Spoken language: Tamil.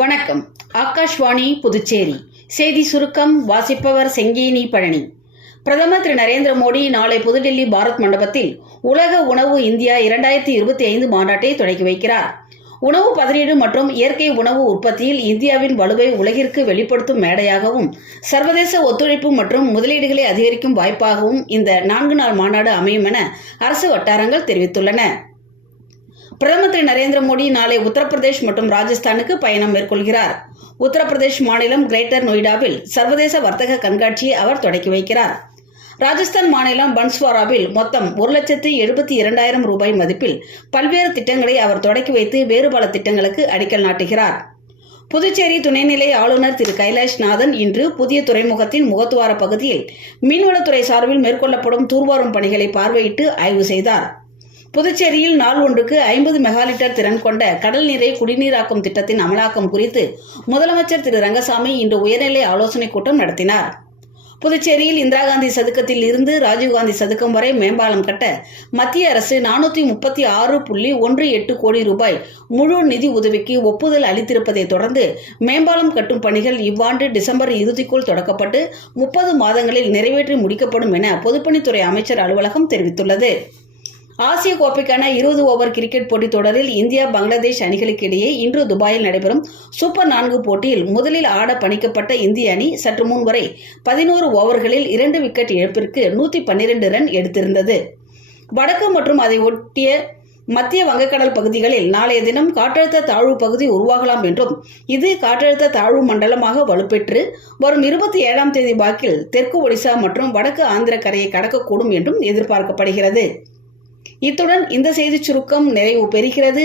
வணக்கம். ஆகாஷ்வாணி புதுச்சேரி செய்தி சுருக்கம் வாசிப்பவர் செங்கேனி பழனி. பிரதமர் திரு நரேந்திர மோடி நாளை புதுடெல்லி பாரத் மண்டபத்தில் உலக உணவு இந்தியா 2025 மாநாட்டை தொடங்கி வைக்கிறார். உணவு பதனீடு மற்றும் இயற்கை உணவு உற்பத்தியில் இந்தியாவின் வலுவை உலகிற்கு வெளிப்படுத்தும் மேடையாகவும் சர்வதேச ஒத்துழைப்பு மற்றும் முதலீடுகளை அதிகரிக்கும் வாய்ப்பாகவும் இந்த 4 நாள் மாநாடு அமையும் என அரசு வட்டாரங்கள் தெரிவித்துள்ளன. பிரதமர் திரு நரேந்திர மோடி நாளை உத்தரப்பிரதேஷ் மற்றும் ராஜஸ்தானுக்கு பயணம் மேற்கொள்கிறார். உத்தரப்பிரதேஷ் மாநிலம் கிரேட்டர் நொய்டாவில் சர்வதேச வர்த்தக கண்காட்சியை அவர் தொடக்கி வைக்கிறார். ராஜஸ்தான் மாநிலம் பன்ஸ்வாராவில் மொத்தம் 1,72,000 ரூபாய் மதிப்பில் பல்வேறு திட்டங்களை அவர் தொடக்கி வைத்து வேறு பல திட்டங்களுக்கு அடிக்கல் நாட்டுகிறார். புதுச்சேரி துணைநிலை ஆளுநர் திரு கைலாஷ்நாதன் இன்று புதிய துறைமுகத்தின் முகத்துவார பகுதியில் மீன்வளத்துறை சார்பில் மேற்கொள்ளப்படும் தூர்வாரும் பணிகளை பார்வையிட்டு ஆய்வு செய்தார். புதுச்சேரியில் நாள் ஒன்றுக்கு 50 மெகா லிட்டர் திறன் கொண்ட கடல் நீரை குடிநீராக்கும் திட்டத்தின் அமலாக்கம் குறித்து முதலமைச்சர் திரு ரங்கசாமி இன்று உயர்நிலை ஆலோசனைக் கூட்டம் நடத்தினார். புதுச்சேரியில் இந்திரா காந்தி சதுக்கத்தில் இருந்து ராஜீவ்காந்தி சதுக்கம் வரை மேம்பாலம் கட்ட மத்திய அரசு 436.18 கோடி ரூபாய் முழு நிதி உதவிக்கு ஒப்புதல் அளித்திருப்பதை தொடர்ந்து மேம்பாலம் கட்டும் பணிகள் இவ்வாண்டு டிசம்பர் இறுதிக்குள் தொடக்கப்பட்டு 30 மாதங்களில் நிறைவேற்றி முடிக்கப்படும் என பொதுப்பணித்துறை அமைச்சர் அலுவலகம் தெரிவித்துள்ளது. ஆசிய கோப்பைக்கான 20 ஓவர் கிரிக்கெட் போட்டித் தொடரில் இந்தியா பங்களாதேஷ் அணிகளுக்கு இடையே இன்று துபாயில் நடைபெறும் சூப்பர் 4 போட்டியில் முதலில் ஆட பணிக்கப்பட்ட இந்திய அணி சற்று முன் வரை 11 ஓவர்களில் 2 விக்கெட் இழப்பிற்கு 112 ரன் எடுத்திருந்தது. வடக்கு மற்றும் அதை ஒட்டிய மத்திய வங்கக்கடல் பகுதிகளில் நாளைய தினம் காற்றழுத்த தாழ்வு பகுதி உருவாகலாம் என்றும் இது காற்றழுத்த தாழ்வு மண்டலமாக வலுப்பெற்று வரும் 27ஆம் தேதி வாக்கில் தெற்கு ஒடிசா மற்றும் வடக்கு ஆந்திர கரையை கடக்கக்கூடும் என்றும் எதிர்பார்க்கப்படுகிறது. இத்துடன் இந்த செய்திச் சுருக்கம் நிறைவு பெறுகிறது.